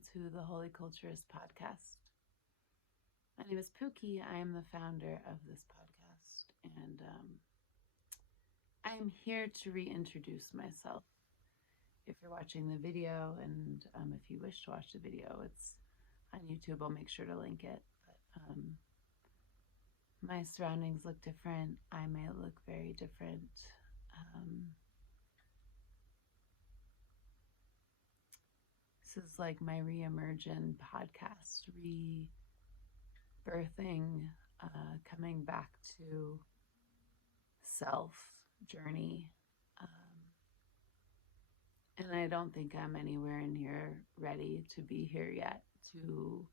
to the Whollyculturist podcast. My name is Pookie. I am the founder of this podcast, and I am here to reintroduce myself. If you're watching the video, and if you wish to watch the video, it's on YouTube. I'll make sure to link it. But my surroundings look different. I may look very different. This is like my re-emergent podcast, rebirthing, coming back to self journey. And I don't think I'm anywhere near ready to be here yet to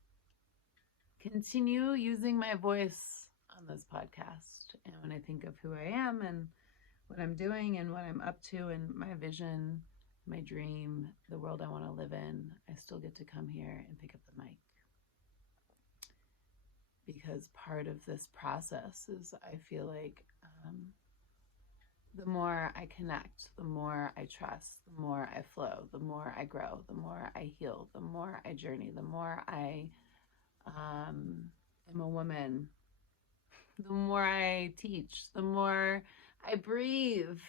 continue using my voice on this podcast. And when I think of who I am and what I'm doing and what I'm up to and my vision, my dream, the world I want to live in, I still get to come here and pick up the mic. Because part of this process is I feel like the more I connect, the more I trust, the more I flow, the more I grow, the more I heal, the more I journey, the more I am a woman, the more I teach, the more I breathe,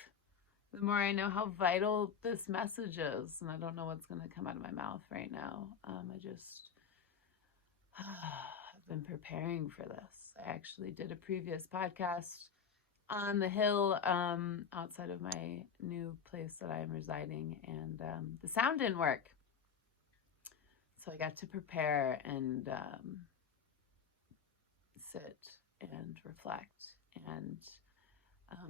the more I know how vital this message is. And I don't know what's going to come out of my mouth right now. I've been preparing for this. I actually did a previous podcast on the hill outside of my new place that I am residing, and the sound didn't work. So I got to prepare and sit and reflect and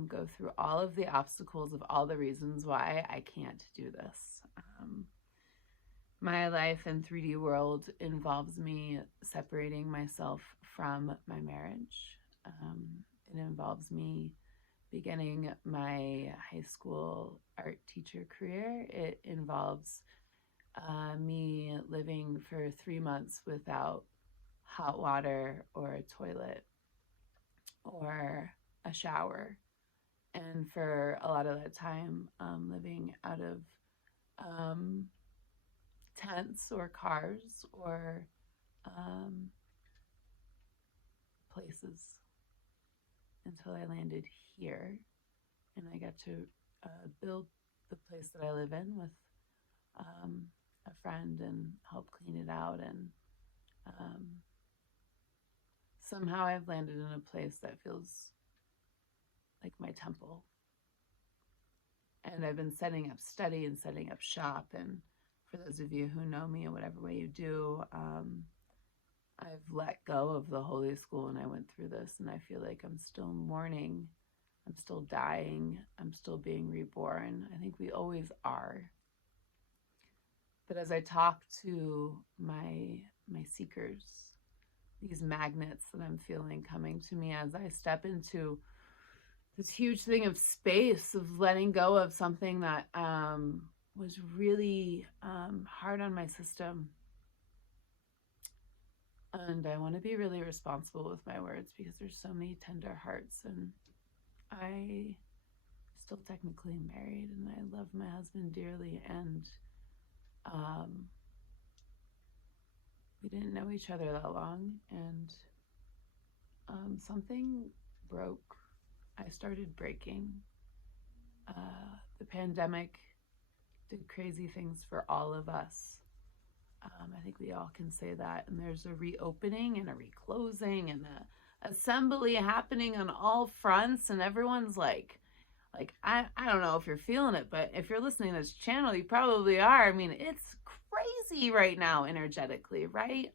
go through all of the obstacles of all the reasons why I can't do this. My life in 3D world involves me separating myself from my marriage. It involves me beginning my high school art teacher career. It involves me living for 3 months without hot water or a toilet or a shower. And for a lot of that time, living out of tents or cars or places until I landed here, and I got to build the place that I live in with a friend and help clean it out. And somehow I've landed in a place that feels like my temple. And I've been setting up study and setting up shop. And for those of you who know me in whatever way you do, I've let go of the holy school, and I went through this, and I feel like I'm still mourning, I'm still dying, I'm still being reborn. I think we always are. But as I talk to my seekers, these magnets that I'm feeling coming to me as I step into this huge thing of space, of letting go of something that was really hard on my system. And I want to be really responsible with my words because there's so many tender hearts, and I still technically married, and I love my husband dearly, and we didn't know each other that long, and something broke. I started breaking. The pandemic did crazy things for all of us. I think we all can say that. And there's a reopening and a reclosing and a assembly happening on all fronts. And everyone's like I don't know if you're feeling it, but if you're listening to this channel, you probably are. I mean, it's crazy right now energetically, right?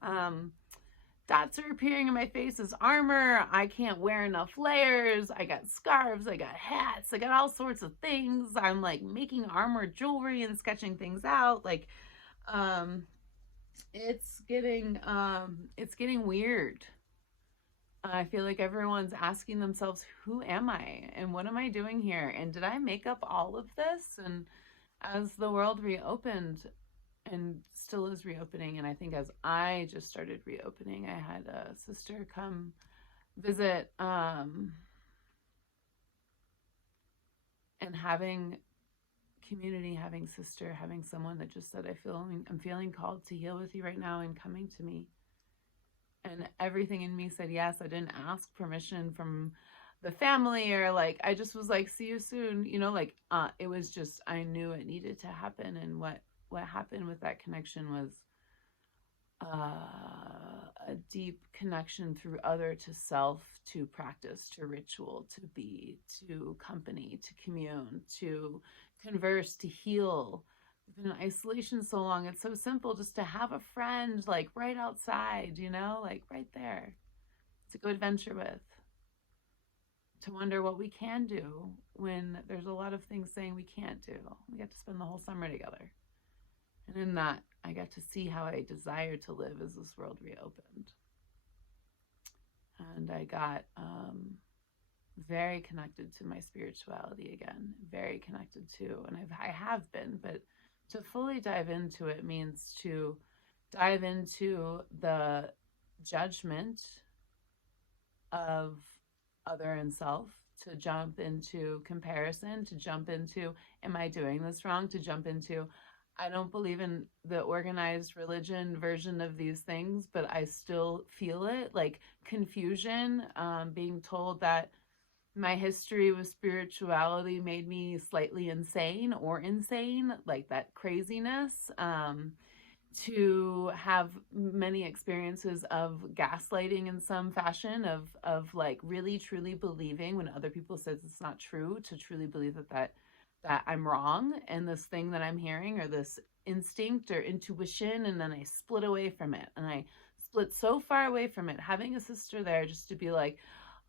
Dots are appearing in my face as armor. I can't wear enough layers. I got scarves. I got hats. I got all sorts of things. I'm like making armor jewelry and sketching things out. Like, it's getting weird. I feel like everyone's asking themselves, who am I? And what am I doing here? And did I make up all of this? And as the world reopened, and still is reopening, and I think as I just started reopening, I had a sister come visit, and having community, having sister, having someone that just said, I'm feeling called to heal with you right now and coming to me. And everything in me said yes. I didn't ask permission from the family, or like, I just was like, see you soon, you know, like, it was just, I knew it needed to happen. And what happened with that connection was a deep connection through other, to self, to practice, to ritual, to be, to company, to commune, to converse, to heal. I've been in isolation so long. It's so simple just to have a friend like right outside, you know, like right there, to go adventure with, to wonder what we can do when there's a lot of things saying we can't do. We get to spend the whole summer together. And in that, I got to see how I desire to live as this world reopened. And I got very connected to my spirituality again, very connected to, and I have been, but to fully dive into it means to dive into the judgment of other and self, to jump into comparison, to jump into, am I doing this wrong? To jump into, I don't believe in the organized religion version of these things, but I still feel it, like confusion, being told that my history with spirituality made me slightly insane, like that craziness, to have many experiences of gaslighting in some fashion, of like really truly believing when other people says it's not true, to truly believe that I'm wrong, and this thing that I'm hearing, or this instinct or intuition, and then I split away from it, and I split so far away from it, having a sister there just to be like,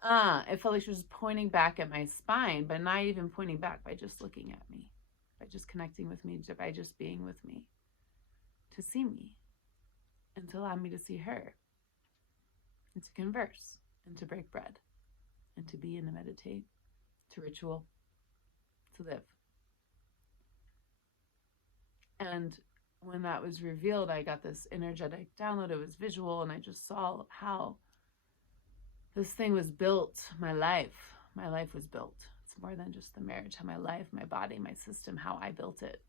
it felt like she was pointing back at my spine, but not even pointing back, by just looking at me, by just connecting with me, by just being with me, to see me, and to allow me to see her, and to converse, and to break bread, and to be and to meditate, to ritual, to live. And when that was revealed, I got this energetic download. It was visual, and I just saw how this thing was built. My life was built. It's more than just the marriage. How my life, my body, my system, how I built it.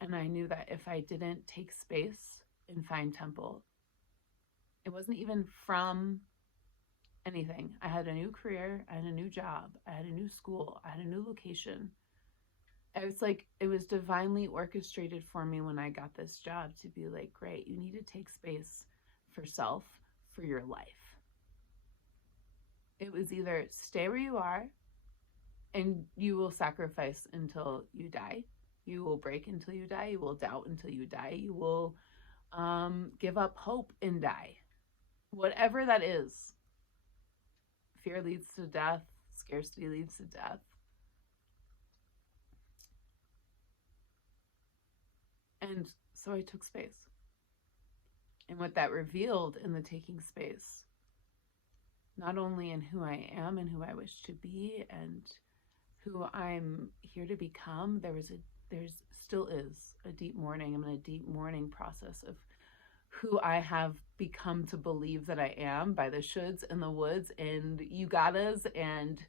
And I knew that if I didn't take space and find temple, it wasn't even from anything. I had a new career, I had a new job, I had a new school, I had a new location. It's like, it was divinely orchestrated for me when I got this job, to be like, great, you need to take space for self, for your life. It was either stay where you are and you will sacrifice until you die. You will break until you die. You will doubt until you die. You will give up hope and die. Whatever that is. Fear leads to death. Scarcity leads to death. And so I took space. And what that revealed in the taking space, not only in who I am and who I wish to be and who I'm here to become, there's still is a deep mourning. I'm in a deep mourning process of who I have become to believe that I am, by the shoulds and the woulds and you gottas and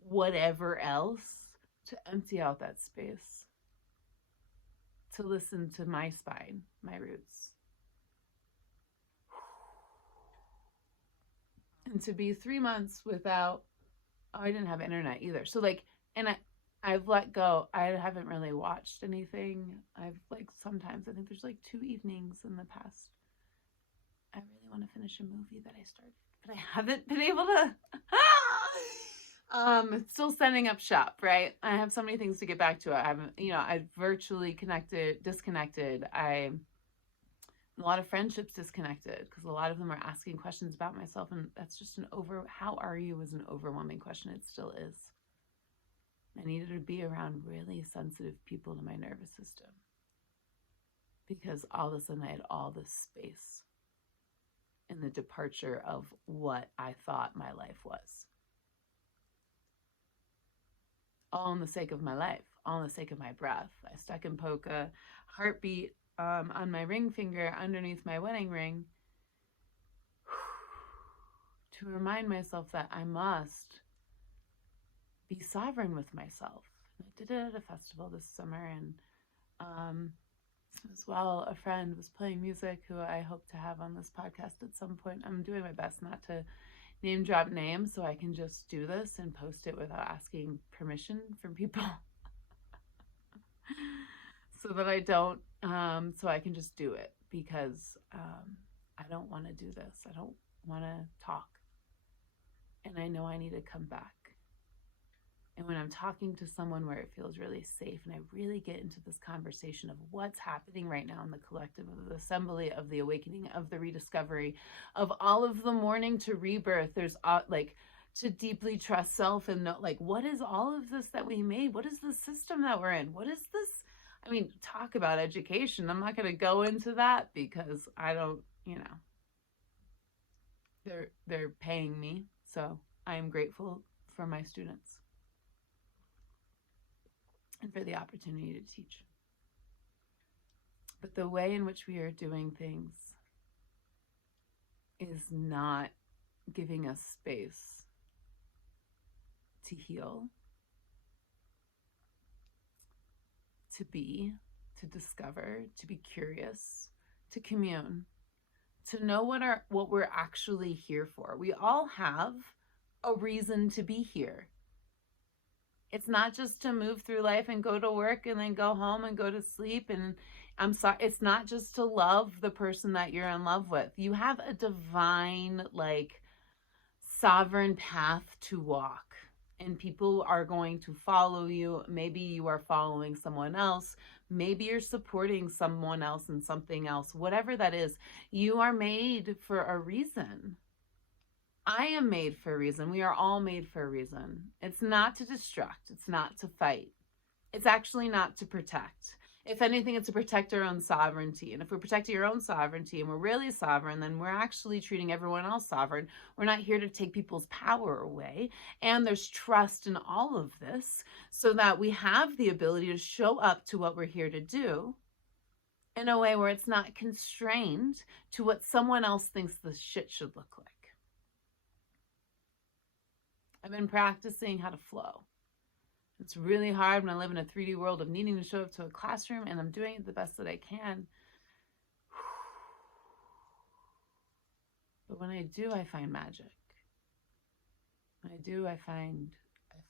whatever else, to empty out that space, to listen to my spine, my roots, and to be 3 months without, I didn't have internet either. So like, and I've let go. I haven't really watched anything. I've like, sometimes I think there's like 2 evenings in the past. I really want to finish a movie that I started, but I haven't been able to. Still setting up shop, right? I have so many things to get back to. I haven't, I've virtually disconnected. A lot of friendships disconnected, because a lot of them are asking questions about myself, and that's just how are you is an overwhelming question. It still is. I needed to be around really sensitive people to my nervous system, because all of a sudden I had all this space in the departure of what I thought my life was. All in the sake of my life, all in the sake of my breath. I stuck in polka, heartbeat on my ring finger underneath my wedding ring, to remind myself that I must be sovereign with myself, I did it at a festival this summer, and as well, a friend was playing music who I hope to have on this podcast at some point. I'm doing my best not to name drop names so I can just do this and post it without asking permission from people. So that I don't, so I can just do it, because I don't want to do this. I don't want to talk. And I know I need to come back. And when I'm talking to someone where it feels really safe and I really get into this conversation of what's happening right now in the collective, of the assembly, of the awakening, of the rediscovery, of all of the mourning to rebirth, there's like to deeply trust self and know, like, what is all of this that we made? What is the system that we're in? What is this? I mean, talk about education. I'm not going to go into that because I don't, they're paying me. So I am grateful for my students and for the opportunity to teach. But the way in which we are doing things is not giving us space to heal, to be, to discover, to be curious, to commune, to know what we're actually here for. We all have a reason to be here. It's not just to move through life and go to work and then go home and go to sleep. And I'm sorry, it's not just to love the person that you're in love with. You have a divine, sovereign path to walk. And people are going to follow you. Maybe you are following someone else. Maybe you're supporting someone else and something else. Whatever that is, you are made for a reason. I am made for a reason. We are all made for a reason. It's not to destruct. It's not to fight. It's actually not to protect. If anything, it's to protect our own sovereignty. And if we're protecting our own sovereignty and we're really sovereign, then we're actually treating everyone else sovereign. We're not here to take people's power away. And there's trust in all of this so that we have the ability to show up to what we're here to do in a way where it's not constrained to what someone else thinks the shit should look like. I've been practicing how to flow. It's really hard when I live in a 3D world of needing to show up to a classroom, and I'm doing it the best that I can. But when I do, I find magic. When I do, I find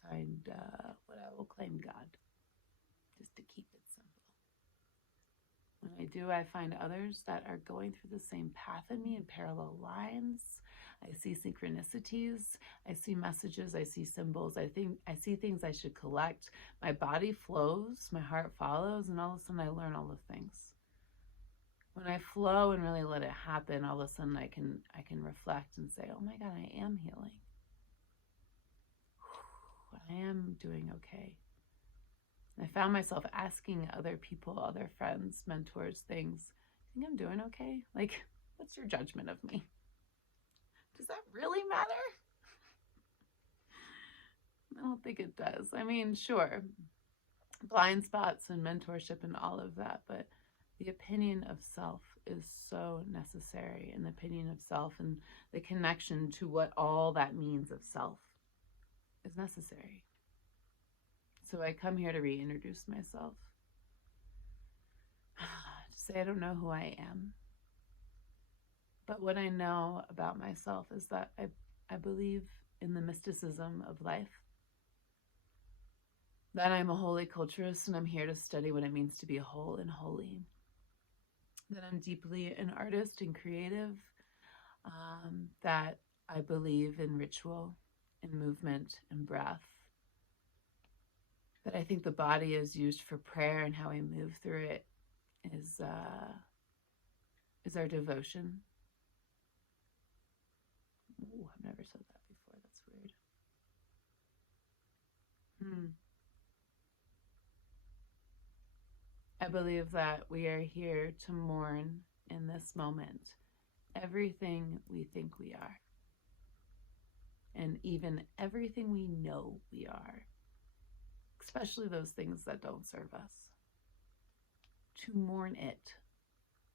what I will claim God, just to keep it simple. When I do, I find others that are going through the same path as me in parallel lines. I see synchronicities, I see messages, I see symbols, I see things I should collect. My body flows, my heart follows, and all of a sudden I learn all the things. When I flow and really let it happen, all of a sudden I can reflect and say, oh my God, I am healing. I am doing okay. And I found myself asking other people, other friends, mentors, things, I think I'm doing okay? What's your judgment of me? Does that really matter? I don't think it does. I mean, sure, blind spots and mentorship and all of that, but the opinion of self is so necessary, and the opinion of self and the connection to what all that means of self is necessary. So I come here to reintroduce myself, to say I don't know who I am. But what I know about myself is that I believe in the mysticism of life, that I'm a Whollyculturist and I'm here to study what it means to be whole and holy, that I'm deeply an artist and creative, that I believe in ritual and movement and breath, that I think the body is used for prayer, and how we move through it is our devotion. Ooh, I've never said that before. That's weird. I believe that we are here to mourn in this moment everything we think we are, and even everything we know we are, especially those things that don't serve us. To mourn it.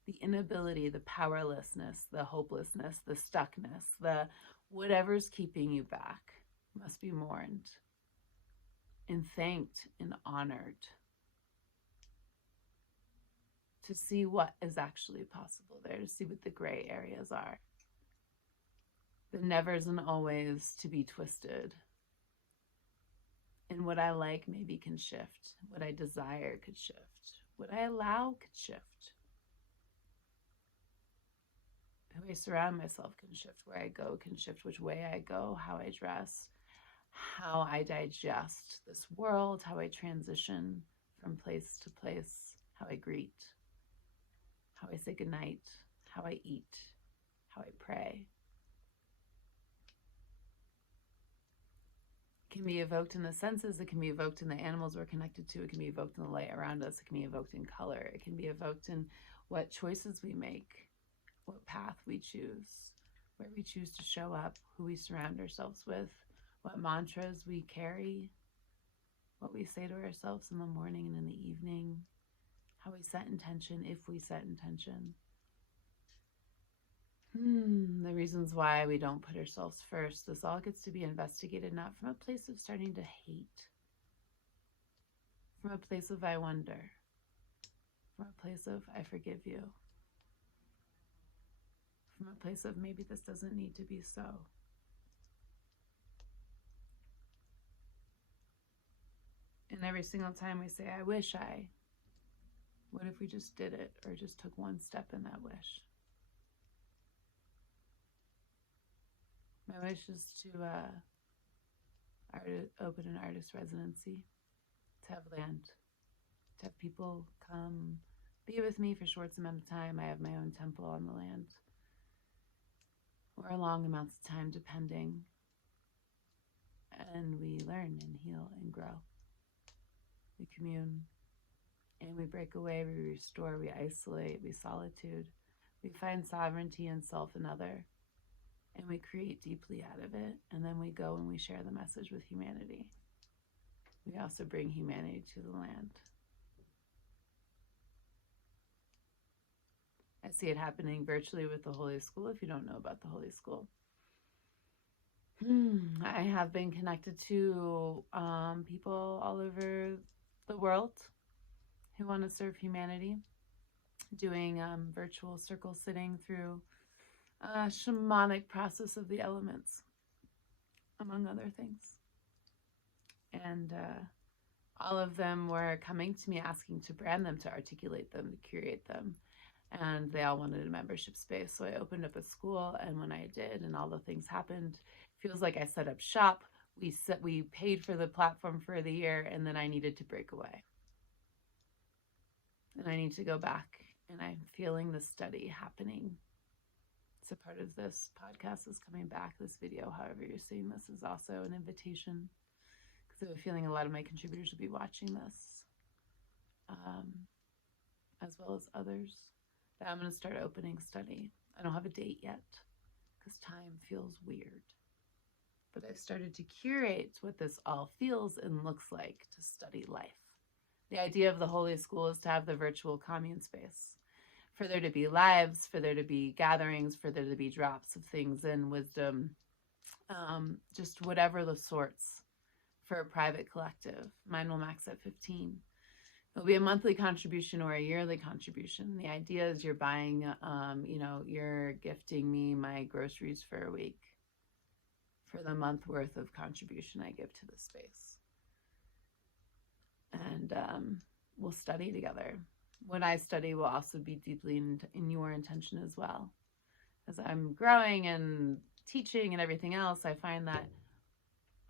The inability, the powerlessness, the hopelessness, the stuckness, the whatever's keeping you back must be mourned. and thanked and honored to see what is actually possible there, to see what the gray areas are. The nevers and always to be twisted. And what I like maybe can shift. What I desire could shift. What I allow could shift. Who I surround myself can shift. Where I go can shift. Which way I go, how I dress, how I digest this world, how I transition from place to place, how I greet, how I say goodnight, how I eat, how I pray. It can be evoked in the senses. It can be evoked in the animals we're connected to. It can be evoked in the light around us. It can be evoked in color. It can be evoked in what choices we make, what path we choose, where we choose to show up, who we surround ourselves with, what mantras we carry, what we say to ourselves in the morning and in the evening, how we set intention, if we set intention. The reasons why we don't put ourselves first. This all gets to be investigated, not from a place of starting to hate, from a place of I wonder, from a place of I forgive you, from a place of maybe this doesn't need to be so. And every single time we say, I wish I, what if we just did it or just took one step in that wish? My wish is to open an artist residency, to have land, to have people come be with me for short amount of time. I have my own temple on the land, or long amounts of time depending, and we learn and heal and grow. We commune, and we break away, we restore, we isolate, we solitude, we find sovereignty in self and other. And we create deeply out of it, and then we go and we share the message with humanity. We also bring humanity to the land. I see it happening virtually with the Holy School, if you don't know about the Holy School. I have been connected to people all over the world who want to serve humanity, doing virtual circle sitting through a shamanic process of the elements, among other things. And all of them were coming to me asking to brand them, to articulate them, to curate them. And they all wanted a membership space. So I opened up a school, and when I did and all the things happened, it feels like I set up shop. We paid for the platform for the year, and then I needed to break away. And I need to go back, and I'm feeling the study happening. So part of this podcast is coming back. This video, however you're seeing this, is also an invitation, because I have a feeling a lot of my contributors will be watching this, as well as others, that I'm going to start opening study. I don't have a date yet, because time feels weird. But I've started to curate what this all feels and looks like to study life. The idea of the Holy School is to have the virtual commune space, for there to be lives, for there to be gatherings, for there to be drops of things in wisdom, just whatever the sorts, for a private collective. Mine will max at 15. It'll be a monthly contribution or a yearly contribution. The idea is you're buying, you're gifting me my groceries for a week for the month worth of contribution I give to the space. And we'll study together. What I study will also be deeply in your intention as well. As I'm growing and teaching and everything else, I find that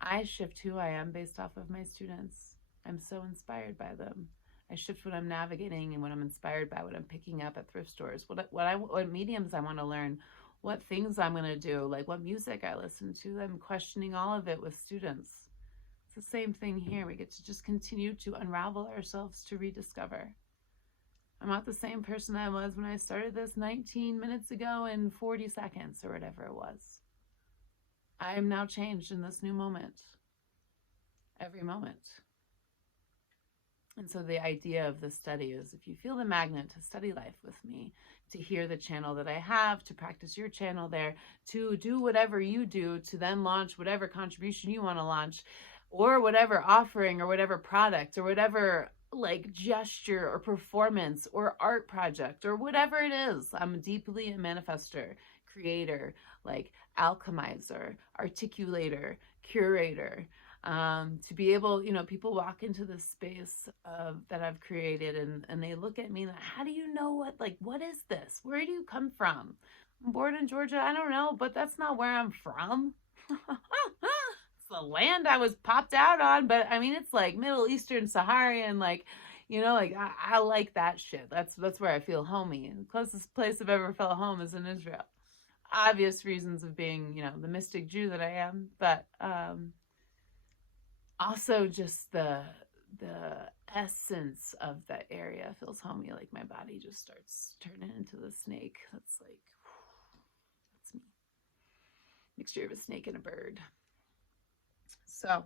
I shift who I am based off of my students. I'm so inspired by them. I shift what I'm navigating and what I'm inspired by, what I'm picking up at thrift stores, what mediums I want to learn, what things I'm going to do, like what music I listen to. I'm questioning all of it with students. It's the same thing here. We get to just continue to unravel ourselves, to rediscover. I'm not the same person I was when I started this 19 minutes ago and 40 seconds or whatever it was. I am now changed in this new moment, every moment. And so the idea of this study is, if you feel the magnet to study life with me, to hear the channel that I have, to practice your channel there, to do whatever you do, to then launch whatever contribution you want to launch, or whatever offering or whatever product or whatever like gesture or performance or art project or whatever it is. I'm deeply a manifester, creator, like alchemizer, articulator, curator. To be able, people walk into this space that I've created and they look at me like, how do you know what is this? Where do you come from? I'm born in Georgia. I don't know, but that's not where I'm from. It's the land I was popped out on, but I mean, it's like Middle Eastern Saharian, I like that shit. That's where I feel homey. The closest place I've ever felt home is in Israel. Obvious reasons of being, the mystic Jew that I am, but also just the essence of that area feels homey. Like my body just starts turning into the snake. That's me. Mixture of a snake and a bird. So,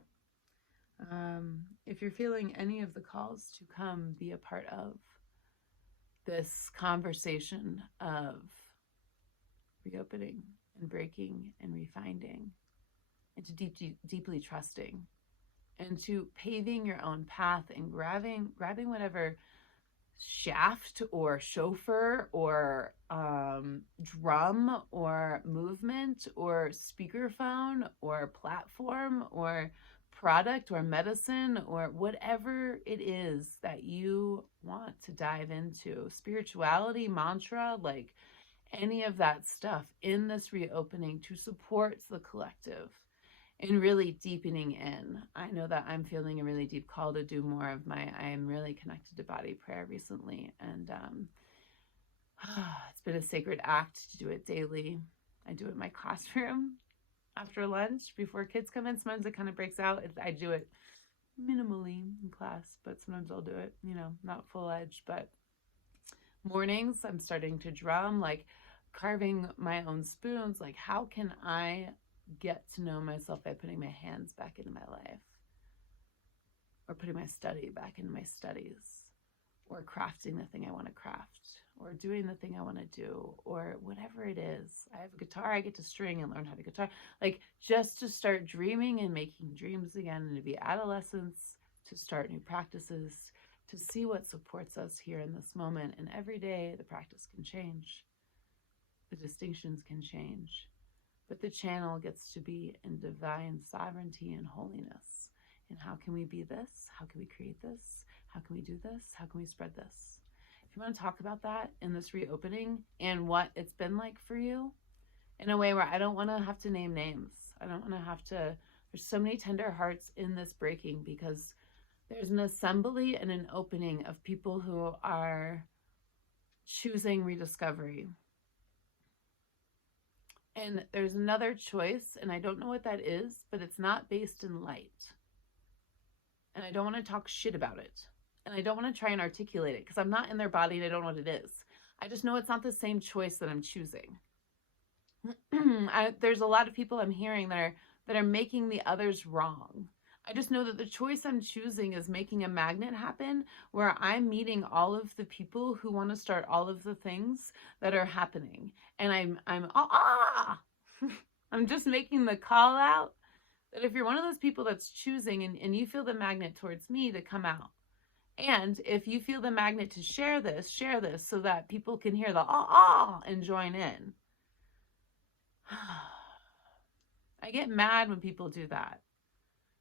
if you're feeling any of the calls to come be a part of this conversation of reopening and breaking and refinding, and to deeply trusting, and to paving your own path and grabbing whatever shaft or chauffeur or drum or movement or speakerphone or platform or product or medicine or whatever it is that you want to dive into, spirituality, mantra, like any of that stuff in this reopening to support the collective in really deepening in. I know that I'm feeling a really deep call to do more of I am really connected to body prayer recently, and it's been a sacred act to do it daily. I do it in my classroom after lunch before kids come in. Sometimes it kind of breaks out. I do it minimally in class, but sometimes I'll do it, not full edge. But mornings, I'm starting to drum, like carving my own spoons. Like, how can I get to know myself by putting my hands back into my life, or putting my study back into my studies, or crafting the thing I want to craft, or doing the thing I want to do, or whatever it is. I have a guitar, I get to string and learn how to guitar, like just to start dreaming and making dreams again, and to be adolescents, to start new practices, to see what supports us here in this moment. And every day the practice can change, the distinctions can change, but the channel gets to be in divine sovereignty and holiness. And how can we be this? How can we create this? How can we do this? How can we spread this? If you want to talk about that in this reopening and what it's been like for you, in a way where I don't want to have to name names. I don't want to have to, there's so many tender hearts in this breaking, because there's an assembly and an opening of people who are choosing rediscovery. And there's another choice, and I don't know what that is, but it's not based in light. And I don't want to talk shit about it. And I don't want to try and articulate it, because I'm not in their body and I don't know what it is. I just know it's not the same choice that I'm choosing. There's a lot of people I'm hearing that are making the others wrong. I just know that the choice I'm choosing is making a magnet happen where I'm meeting all of the people who want to start all of the things that are happening. And I'm just making the call out that if you're one of those people that's choosing and you feel the magnet towards me, to come out. And if you feel the magnet to share this so that people can hear the and join in. I get mad when people do that,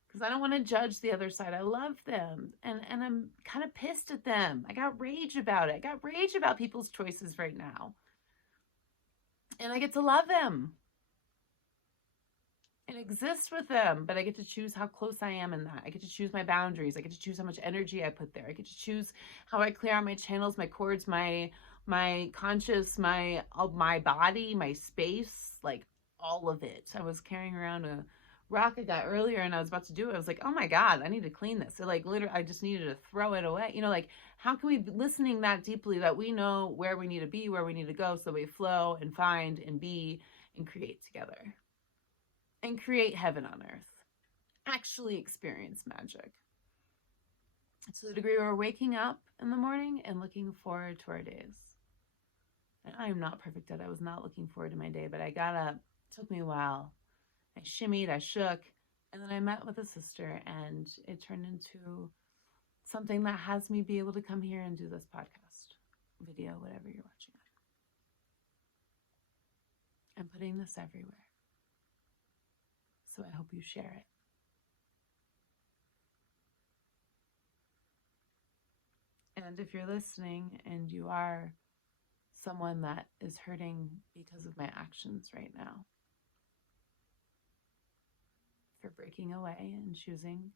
because I don't want to judge the other side. I love them, and I'm kind of pissed at them. I got rage about it. I got rage about people's choices right now. And I get to love them and exist with them, but I get to choose how close I am in that. I get to choose my boundaries. I get to choose how much energy I put there. I get to choose how I clear out my channels, my cords, my conscious, my body, my space, like all of it. I was carrying around a rock I got earlier, and I was about to do it. I was like, oh my God, I need to clean this. So like literally, I just needed to throw it away. Like, how can we be listening that deeply that we know where we need to be, where we need to go, so we flow and find and be and create together and create heaven on earth, actually experience magic. To the degree we're waking up in the morning and looking forward to our days. And I am not perfect at it. I was not looking forward to my day, but I got up. It took me a while. I shimmied, I shook, And then I met with a sister, and it turned into something that has me be able to come here and do this podcast, video, whatever you're watching it. I'm putting this everywhere. So I hope you share it. And if you're listening and you are someone that is hurting because of my actions right now, for breaking away and choosing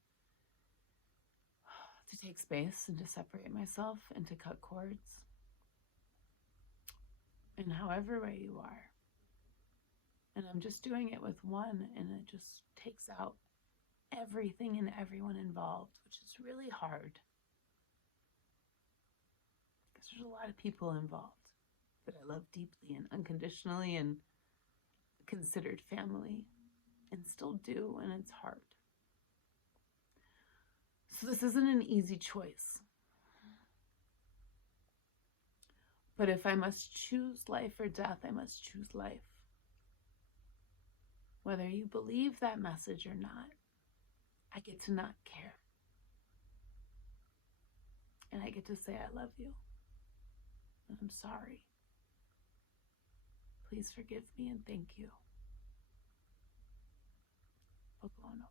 to take space and to separate myself and to cut cords, in however way you are. And I'm just doing it with one, and it just takes out everything and everyone involved, which is really hard. Because there's a lot of people involved that I love deeply and unconditionally and considered family, and still do, and it's hard. So this isn't an easy choice. But if I must choose life or death, I must choose life. Whether you believe that message or not, I get to not care. And I get to say I love you. And I'm sorry. Please forgive me and thank you. Pocono.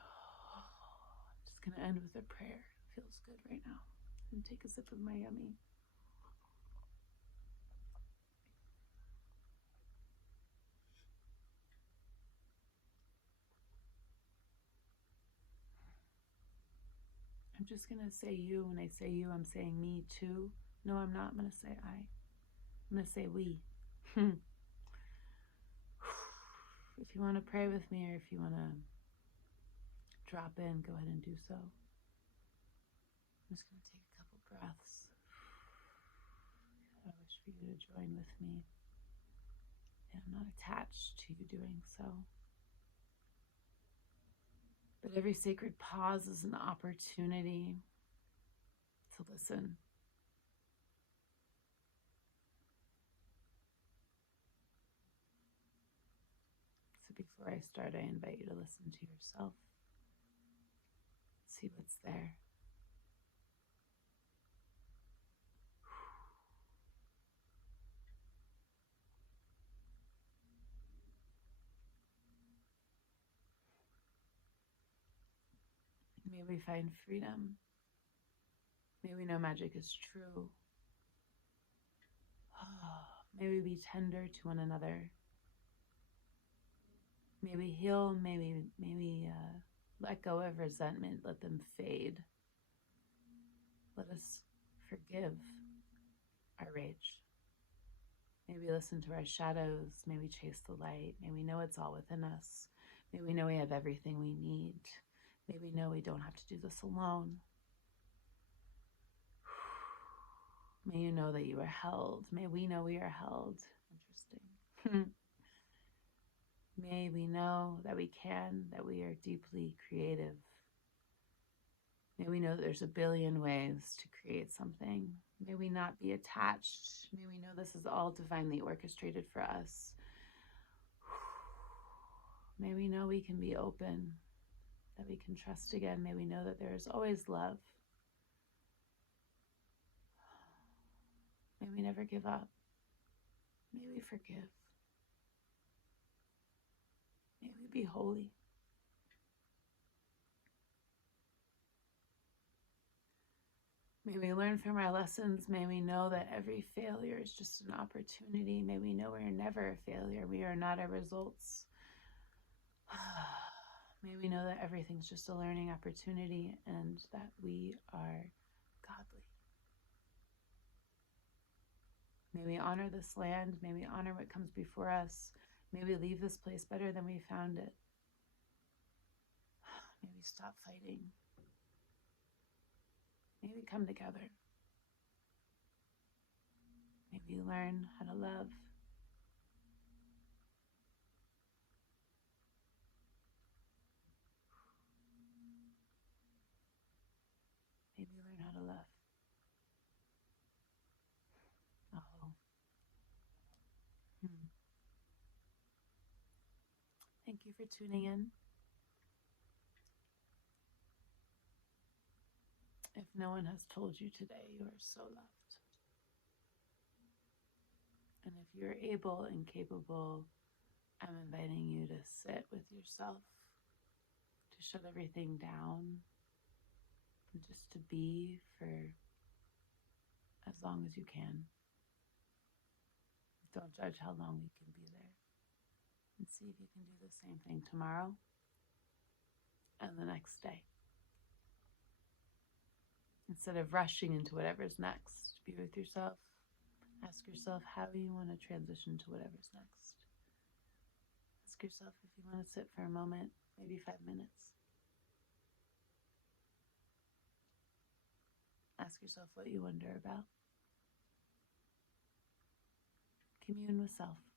I'm just going to end with a prayer. It feels good right now. And take a sip of my yummy. I'm just going to say you. When I say you, I'm saying me too. No, I'm not. I'm going to say I. I'm going to say we. If you want to pray with me, or if you want to drop in, go ahead and do so. I'm just going to take a couple breaths. I wish for you to join with me. And I'm not attached to you doing so. But every sacred pause is an opportunity to listen. So before I start, I invite you to listen to yourself. See what's there. May we find freedom. May we know magic is true. May we be tender to one another. May we heal. May we let go of resentment. Let them fade. Let us forgive our rage. May we listen to our shadows. May we chase the light. May we know it's all within us. May we know we have everything we need. May we know we don't have to do this alone. May you know that you are held. May we know we are held. Interesting. May we know that we can, that we are deeply creative. May we know that there's a billion ways to create something. May we not be attached. May we know this is all divinely orchestrated for us. May we know we can be open, that we can trust again. May we know that there is always love. May we never give up. May we forgive. May we be holy. May we learn from our lessons. May we know that every failure is just an opportunity. May we know we are never a failure. We are not our results. May we know that everything's just a learning opportunity and that we are godly. May we honor this land. May we honor what comes before us. May we leave this place better than we found it. May we stop fighting. May we come together. May we learn how to love. May we learn how to love. Oh. you for tuning in. If no one has told you today, you are so loved. And if you're able and capable, I'm inviting you to sit with yourself, to shut everything down, and just to be for as long as you can. Don't judge how long you can be there. And see if you can do the same thing tomorrow and the next day. Instead of rushing into whatever's next, be with yourself. Ask yourself how you want to transition to whatever's next. Ask yourself if you want to sit for a moment, maybe 5 minutes. Ask yourself what you wonder about. Commune with self.